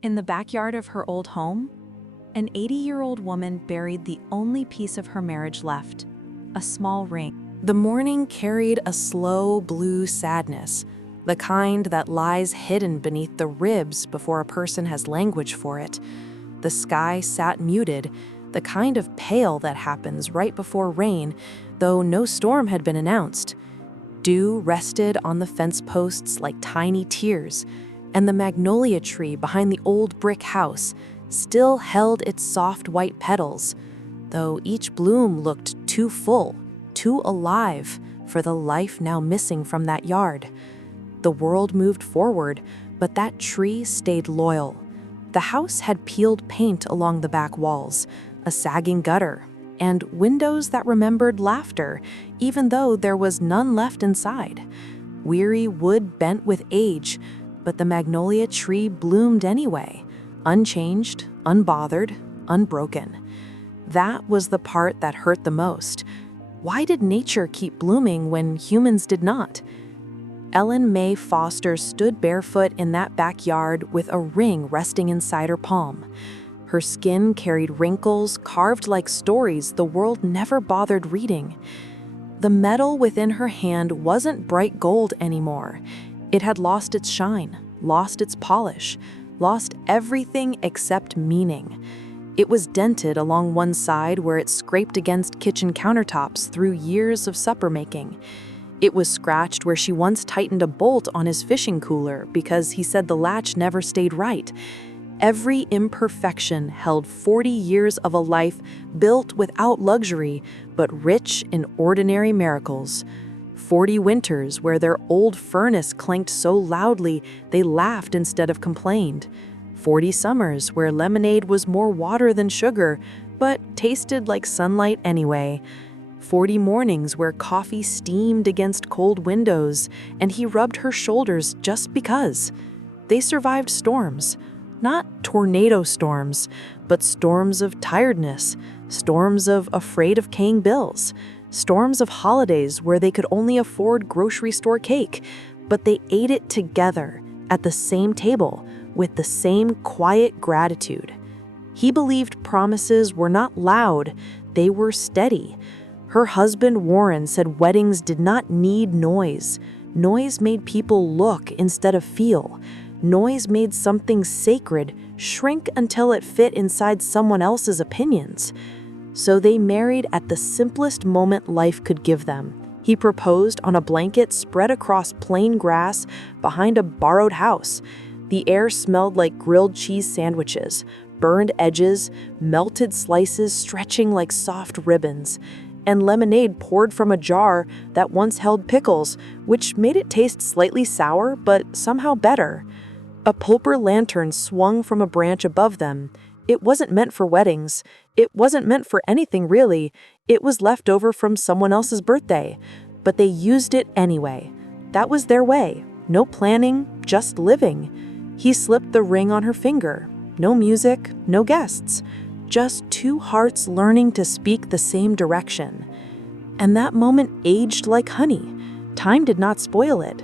In the backyard of her old home, an 80-year-old woman buried the only piece of her marriage left, a small ring. The morning carried a slow blue sadness, the kind that lies hidden beneath the ribs before a person has language for it. The sky sat muted, the kind of pale that happens right before rain, though no storm had been announced. Dew rested on the fence posts like tiny tears, and the magnolia tree behind the old brick house still held its soft white petals, though each bloom looked too full, too alive for the life now missing from that yard. The world moved forward, but that tree stayed loyal. The house had peeled paint along the back walls, a sagging gutter, and windows that remembered laughter, even though there was none left inside. Weary wood bent with age, but the magnolia tree bloomed anyway, unchanged, unbothered, unbroken. That was the part that hurt the most. Why did nature keep blooming when humans did not? Ellen Mae Foster stood barefoot in that backyard with a ring resting inside her palm. Her skin carried wrinkles carved like stories the world never bothered reading. The metal within her hand wasn't bright gold anymore. It had lost its shine, lost its polish, lost everything except meaning. It was dented along one side where it scraped against kitchen countertops through years of supper making. It was scratched where she once tightened a bolt on his fishing cooler because he said the latch never stayed right. Every imperfection held 40 years of a life built without luxury, but rich in ordinary miracles. 40 winters where their old furnace clanked so loudly they laughed instead of complained. 40 summers where lemonade was more water than sugar, but tasted like sunlight anyway. 40 mornings where coffee steamed against cold windows and he rubbed her shoulders just because. They survived storms. Not tornado storms, but storms of tiredness, storms of afraid of paying bills, storms of holidays where they could only afford grocery store cake, but they ate it together at the same table with the same quiet gratitude. He believed promises were not loud, they were steady. Her husband Warren said weddings did not need noise. Noise made people look instead of feel. Noise made something sacred shrink until it fit inside someone else's opinions. So they married at the simplest moment life could give them. He proposed on a blanket spread across plain grass behind a borrowed house. The air smelled like grilled cheese sandwiches, burned edges, melted slices stretching like soft ribbons, and lemonade poured from a jar that once held pickles, which made it taste slightly sour but somehow better. A pulper lantern swung from a branch above them. It wasn't meant for weddings. It wasn't meant for anything really. It was left over from someone else's birthday. But they used it anyway. That was their way. No planning, just living. He slipped the ring on her finger. No music, no guests. Just two hearts learning to speak the same direction. And that moment aged like honey. Time did not spoil it.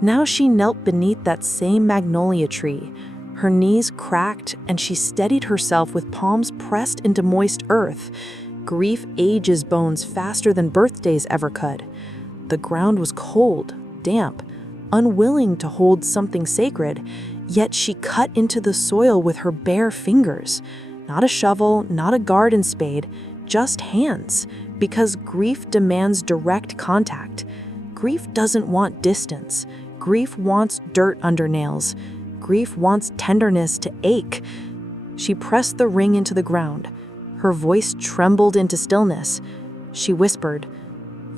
Now she knelt beneath that same magnolia tree. Her knees cracked and she steadied herself with palms pressed into moist earth. Grief ages bones faster than birthdays ever could. The ground was cold, damp, unwilling to hold something sacred, yet she cut into the soil with her bare fingers. Not a shovel, not a garden spade, just hands, because grief demands direct contact. Grief doesn't want distance. Grief wants dirt under nails. Grief wants tenderness to ache. She pressed the ring into the ground. Her voice trembled into stillness. She whispered,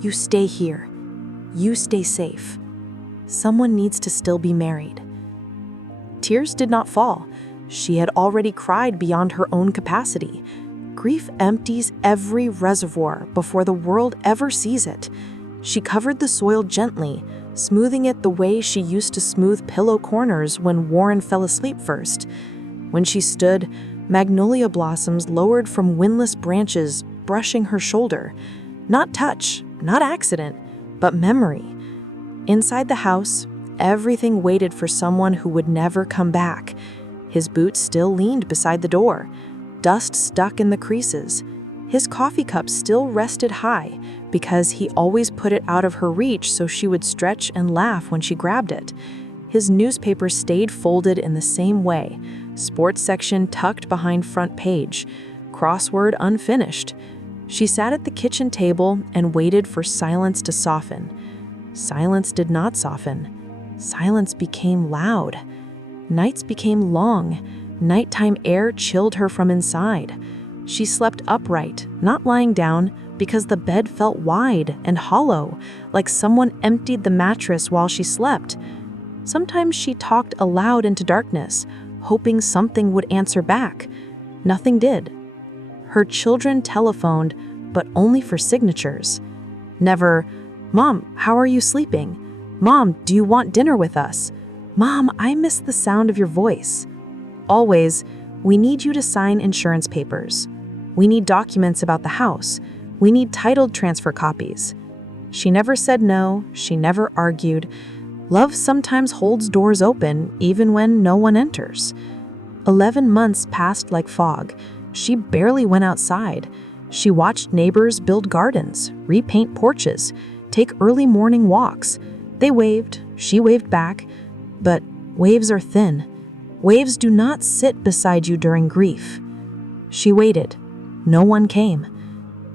"You stay here. You stay safe. Someone needs to still be married." Tears did not fall. She had already cried beyond her own capacity. Grief empties every reservoir before the world ever sees it. She covered the soil gently, smoothing it the way she used to smooth pillow corners when Warren fell asleep first. When she stood, magnolia blossoms lowered from windless branches, brushing her shoulder. Not touch, not accident, but memory. Inside the house, everything waited for someone who would never come back. His boots still leaned beside the door, dust stuck in the creases. His coffee cup still rested high because he always put it out of her reach so she would stretch and laugh when she grabbed it. His newspaper stayed folded in the same way, sports section tucked behind front page, crossword unfinished. She sat at the kitchen table and waited for silence to soften. Silence did not soften. Silence became loud. Nights became long. Nighttime air chilled her from inside. She slept upright, not lying down, because the bed felt wide and hollow, like someone emptied the mattress while she slept. Sometimes she talked aloud into darkness, hoping something would answer back. Nothing did. Her children telephoned, but only for signatures. Never, "Mom, how are you sleeping? Mom, do you want dinner with us? Mom, I miss the sound of your voice." Always, "We need you to sign insurance papers. We need documents about the house. We need title transfer copies." She never said no. She never argued. Love sometimes holds doors open, even when no one enters. 11 months passed like fog. She barely went outside. She watched neighbors build gardens, repaint porches, take early morning walks. They waved. She waved back. But waves are thin. Waves do not sit beside you during grief. She waited. No one came.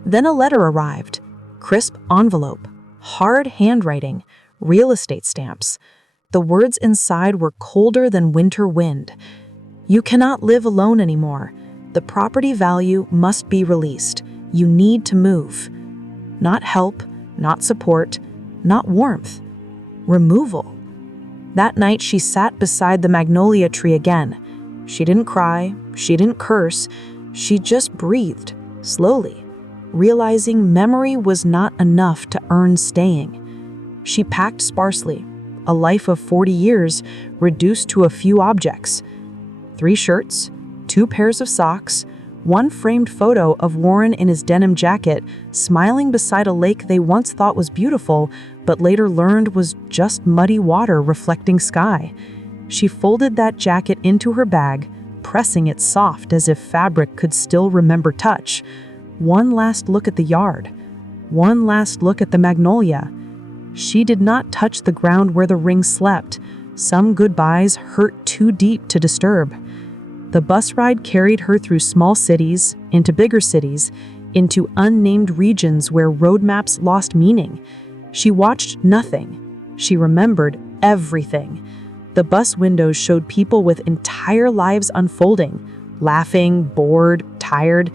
Then a letter arrived. Crisp envelope, hard handwriting, real estate stamps. The words inside were colder than winter wind. "You cannot live alone anymore. The property value must be released. You need to move." Not help, not support, not warmth. Removal. That night she sat beside the magnolia tree again. She didn't cry, she didn't curse, she just breathed, slowly, realizing memory was not enough to earn staying. She packed sparsely, a life of 40 years reduced to a few objects. 3 shirts, 2 pairs of socks, 1 framed photo of Warren in his denim jacket, smiling beside a lake they once thought was beautiful, but later learned was just muddy water reflecting sky. She folded that jacket into her bag, pressing it soft as if fabric could still remember touch. One last look at the yard. One last look at the magnolia. She did not touch the ground where the ring slept. Some goodbyes hurt too deep to disturb. The bus ride carried her through small cities, into bigger cities, into unnamed regions where road maps lost meaning. She watched nothing. She remembered everything. The bus windows showed people with entire lives unfolding, laughing, bored, tired,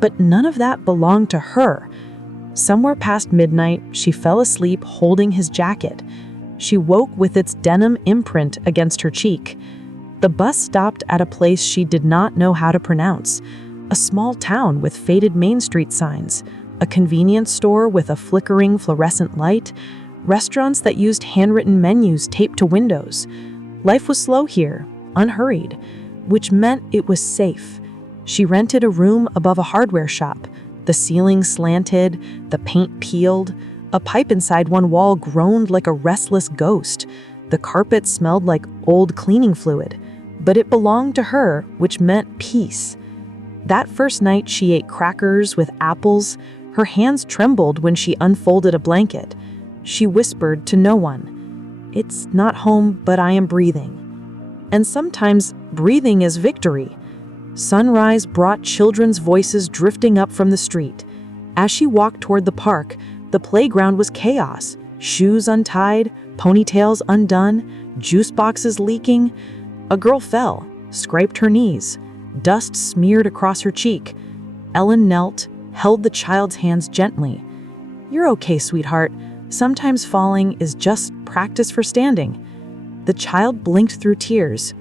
but none of that belonged to her. Somewhere past midnight, she fell asleep holding his jacket. She woke with its denim imprint against her cheek. The bus stopped at a place she did not know how to pronounce. A small town with faded Main Street signs, a convenience store with a flickering fluorescent light, restaurants that used handwritten menus taped to windows. Life was slow here, unhurried, which meant it was safe. She rented a room above a hardware shop. The ceiling slanted, the paint peeled. A pipe inside one wall groaned like a restless ghost. The carpet smelled like old cleaning fluid. But it belonged to her, which meant peace. That first night she ate crackers with apples. Her hands trembled when she unfolded a blanket. She whispered to no one, "It's not home, but I am breathing." And sometimes breathing is victory. Sunrise brought children's voices drifting up from the street. As she walked toward the park, the playground was chaos. Shoes untied, ponytails undone, juice boxes leaking. A girl fell, scraped her knees. Dust smeared across her cheek. Ellen knelt, held the child's hands gently. "You're okay, sweetheart. Sometimes falling is just practice for standing." The child blinked through tears.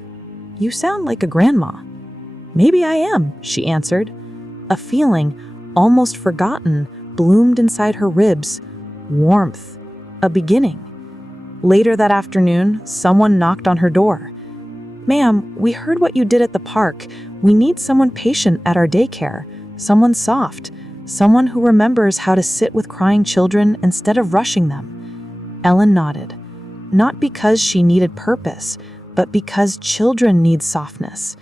"You sound like a grandma." "Maybe I am," she answered. A feeling, almost forgotten, bloomed inside her ribs. Warmth. A beginning. Later that afternoon, someone knocked on her door. "Ma'am, we heard what you did at the park. We need someone patient at our daycare. Someone soft. Someone who remembers how to sit with crying children instead of rushing them." Ellen nodded. Not because she needed purpose, but because children need softness.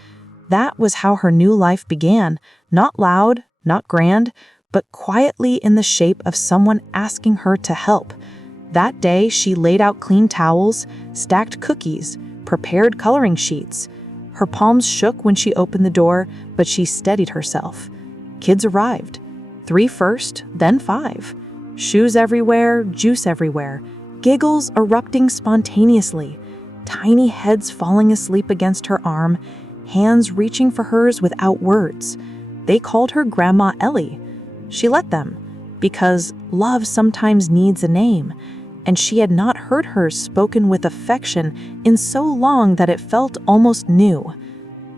That was how her new life began, not loud, not grand, but quietly in the shape of someone asking her to help. That day, she laid out clean towels, stacked cookies, prepared coloring sheets. Her palms shook when she opened the door, but she steadied herself. Kids arrived. 3 first, then 5. Shoes everywhere, juice everywhere, giggles erupting spontaneously, tiny heads falling asleep against her arm, hands reaching for hers without words. They called her Grandma Ellie. She let them, because love sometimes needs a name, and she had not heard hers spoken with affection in so long that it felt almost new.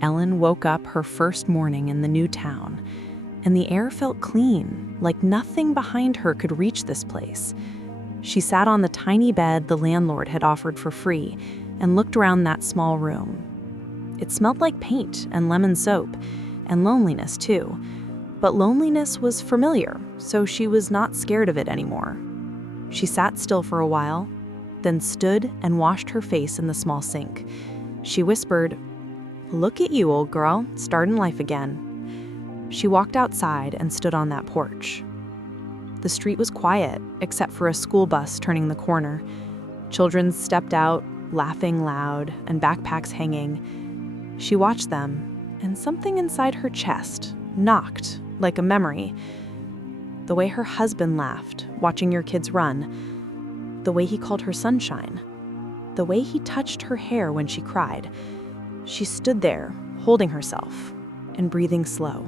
Ellen woke up her first morning in the new town, and the air felt clean, like nothing behind her could reach this place. She sat on the tiny bed the landlord had offered for free and looked around that small room. It smelled like paint and lemon soap, and loneliness too. But loneliness was familiar, so she was not scared of it anymore. She sat still for a while, then stood and washed her face in the small sink. She whispered, "Look at you, old girl, starting life again." She walked outside and stood on that porch. The street was quiet, except for a school bus turning the corner. Children stepped out, laughing loud, and backpacks hanging. She watched them, and something inside her chest knocked, like a memory. The way her husband laughed, watching your kids run. The way he called her sunshine. The way he touched her hair when she cried. She stood there, holding herself, and breathing slow.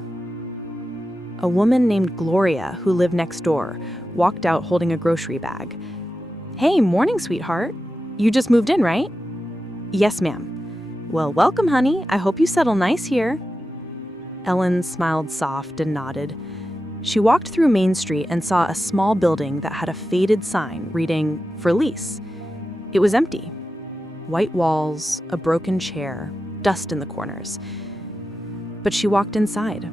A woman named Gloria, who lived next door, walked out holding a grocery bag. "Hey, morning, sweetheart. You just moved in, right?" "Yes, ma'am." "Well, welcome, honey. I hope you settle nice here." Ellen smiled soft and nodded. She walked through Main Street and saw a small building that had a faded sign reading, "For lease." It was empty. White walls, a broken chair, dust in the corners. But she walked inside.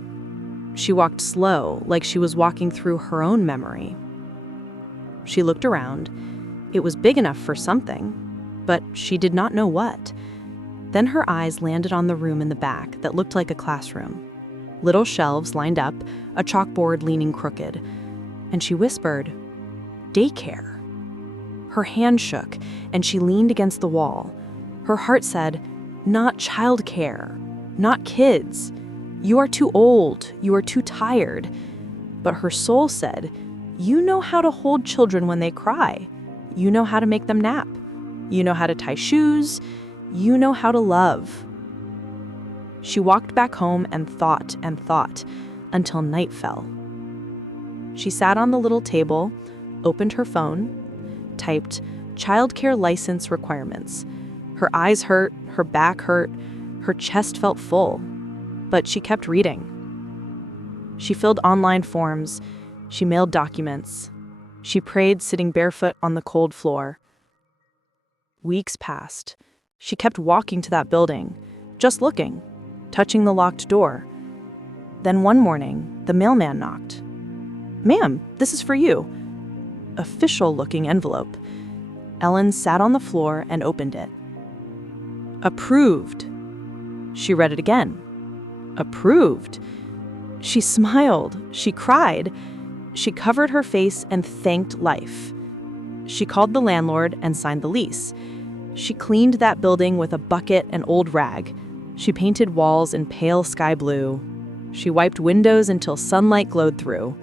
She walked slow, like she was walking through her own memory. She looked around. It was big enough for something, but she did not know what. Then her eyes landed on the room in the back that looked like a classroom. Little shelves lined up, a chalkboard leaning crooked. And she whispered, "Daycare." Her hand shook, and she leaned against the wall. Her heart said, "Not childcare, not kids. You are too old, you are too tired." But her soul said, "You know how to hold children when they cry. You know how to make them nap. You know how to tie shoes. You know how to love." She walked back home and thought until night fell. She sat on the little table, opened her phone, typed childcare license requirements. Her eyes hurt, her back hurt, her chest felt full, but she kept reading. She filled online forms, she mailed documents, she prayed sitting barefoot on the cold floor. Weeks passed. She kept walking to that building, just looking, touching the locked door. Then one morning, the mailman knocked. "Ma'am, this is for you." Official-looking envelope. Ellen sat on the floor and opened it. "Approved." She read it again. "Approved." She smiled. She cried. She covered her face and thanked life. She called the landlord and signed the lease. She cleaned that building with a bucket and old rag. She painted walls in pale sky blue. She wiped windows until sunlight glowed through.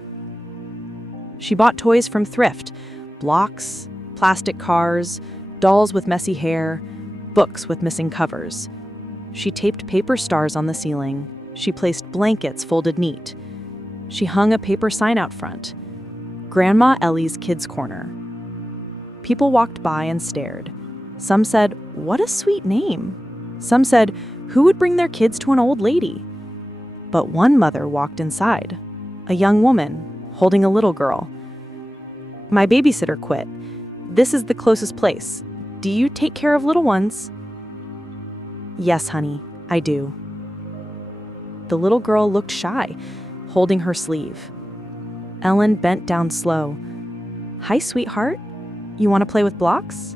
She bought toys from thrift, blocks, plastic cars, dolls with messy hair, books with missing covers. She taped paper stars on the ceiling. She placed blankets folded neat. She hung a paper sign out front. Grandma Ellie's Kids Corner. People walked by and stared. Some said, "What a sweet name." Some said, "Who would bring their kids to an old lady?" But one mother walked inside, a young woman holding a little girl. "My babysitter quit. This is the closest place. Do you take care of little ones?" "Yes, honey, I do." The little girl looked shy, holding her sleeve. Ellen bent down slow. "Hi, sweetheart. You want to play with blocks?"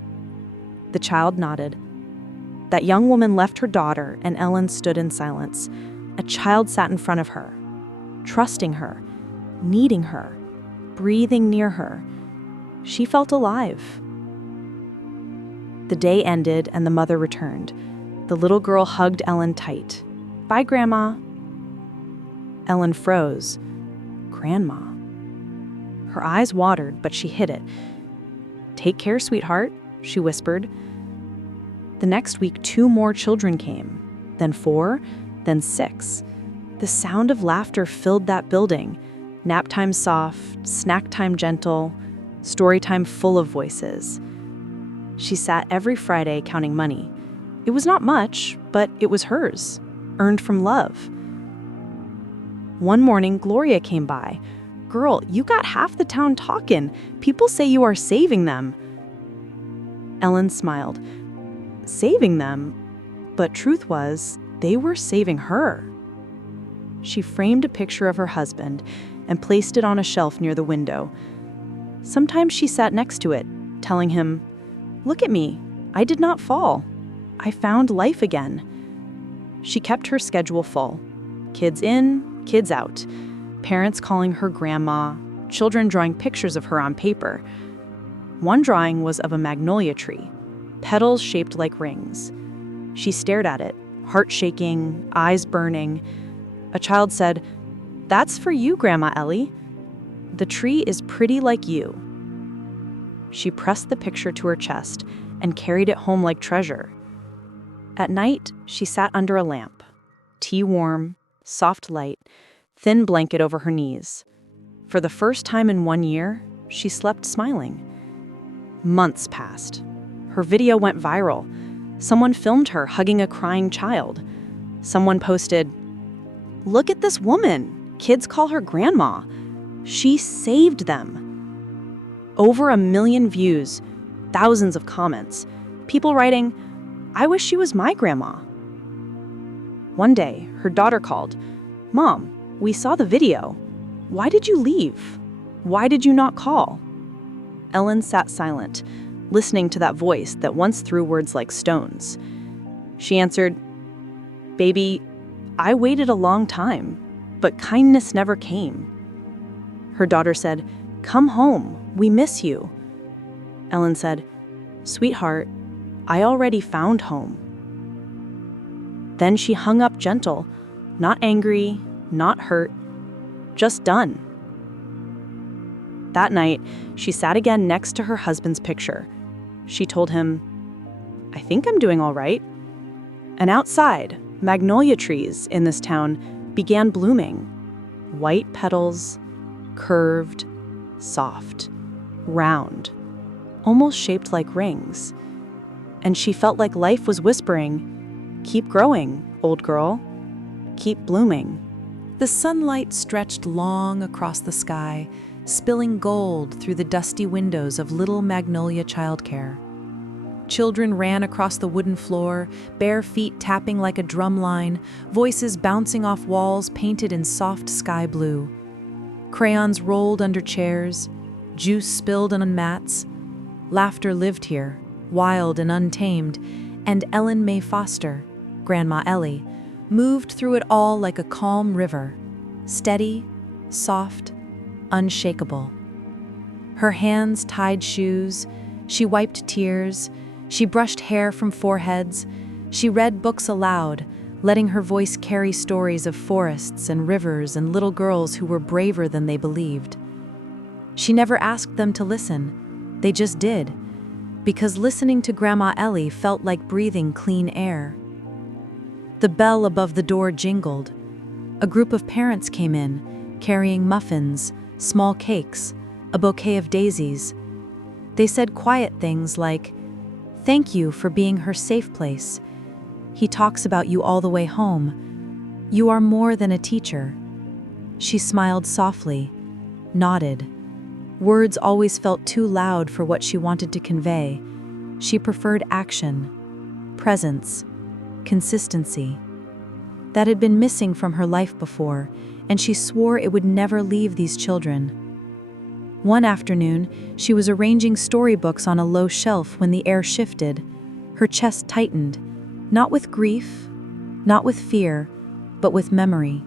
The child nodded. That young woman left her daughter, and Ellen stood in silence. A child sat in front of her, trusting her, needing her, breathing near her. She felt alive. The day ended and the mother returned. The little girl hugged Ellen tight. "Bye, Grandma." Ellen froze. "Grandma." Her eyes watered, but she hid it. "Take care, sweetheart," she whispered. The next week, 2 more children came, then 4, then 6. The sound of laughter filled that building. Nap time soft, snack time gentle, story time full of voices. She sat every Friday counting money. It was not much, but it was hers, earned from love. One morning, Gloria came by. "Girl, you got half the town talking. People say you are saving them." Ellen smiled. Saving them? But truth was, they were saving her. She framed a picture of her husband and placed it on a shelf near the window. Sometimes she sat next to it, telling him, "Look at me. I did not fall. I found life again." She kept her schedule full. Kids in, kids out. Parents calling her grandma, children drawing pictures of her on paper. One drawing was of a magnolia tree, petals shaped like rings. She stared at it, heart shaking, eyes burning. A child said, "That's for you, Grandma Ellie. The tree is pretty like you." She pressed the picture to her chest and carried it home like treasure. At night, she sat under a lamp. Tea warm, soft light, thin blanket over her knees. For the first time in 1 year, she slept smiling. Months passed. Her video went viral. Someone filmed her hugging a crying child. Someone posted, "Look at this woman. Kids call her grandma. She saved them." Over 1 million views, thousands of comments, people writing, "I wish she was my grandma." One day, her daughter called, "Mom, we saw the video. Why did you leave? Why did you not call?" Ellen sat silent, listening to that voice that once threw words like stones. She answered, "Baby, I waited a long time, but kindness never came." Her daughter said, "Come home, we miss you." Ellen said, "Sweetheart, I already found home." Then she hung up gentle, not angry, not hurt, just done. That night, she sat again next to her husband's picture. She told him, "I think I'm doing all right." And outside, magnolia trees in this town began blooming. White petals, curved, soft, round, almost shaped like rings. And she felt like life was whispering, "Keep growing, old girl. Keep blooming." The sunlight stretched long across the sky, spilling gold through the dusty windows of Little Magnolia Childcare. Children ran across the wooden floor, bare feet tapping like a drum line, voices bouncing off walls painted in soft sky blue. Crayons rolled under chairs, juice spilled on mats. Laughter lived here, wild and untamed, and Ellen May Foster, Grandma Ellie, moved through it all like a calm river, steady, soft, unshakable. Her hands tied shoes, she wiped tears, she brushed hair from foreheads, she read books aloud, letting her voice carry stories of forests and rivers and little girls who were braver than they believed. She never asked them to listen, they just did, because listening to Grandma Ellie felt like breathing clean air. The bell above the door jingled. A group of parents came in, carrying muffins, small cakes, a bouquet of daisies. They said quiet things like, "Thank you for being her safe place. He talks about you all the way home. You are more than a teacher." She smiled softly, nodded. Words always felt too loud for what she wanted to convey. She preferred action, presence, consistency. That had been missing from her life before, and she swore it would never leave these children. One afternoon, she was arranging storybooks on a low shelf when the air shifted. Her chest tightened. Not with grief, not with fear, but with memory.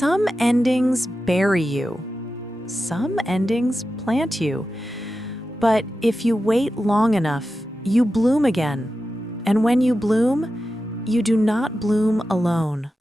Some endings bury you. Some endings plant you. But if you wait long enough, you bloom again. And when you bloom, you do not bloom alone.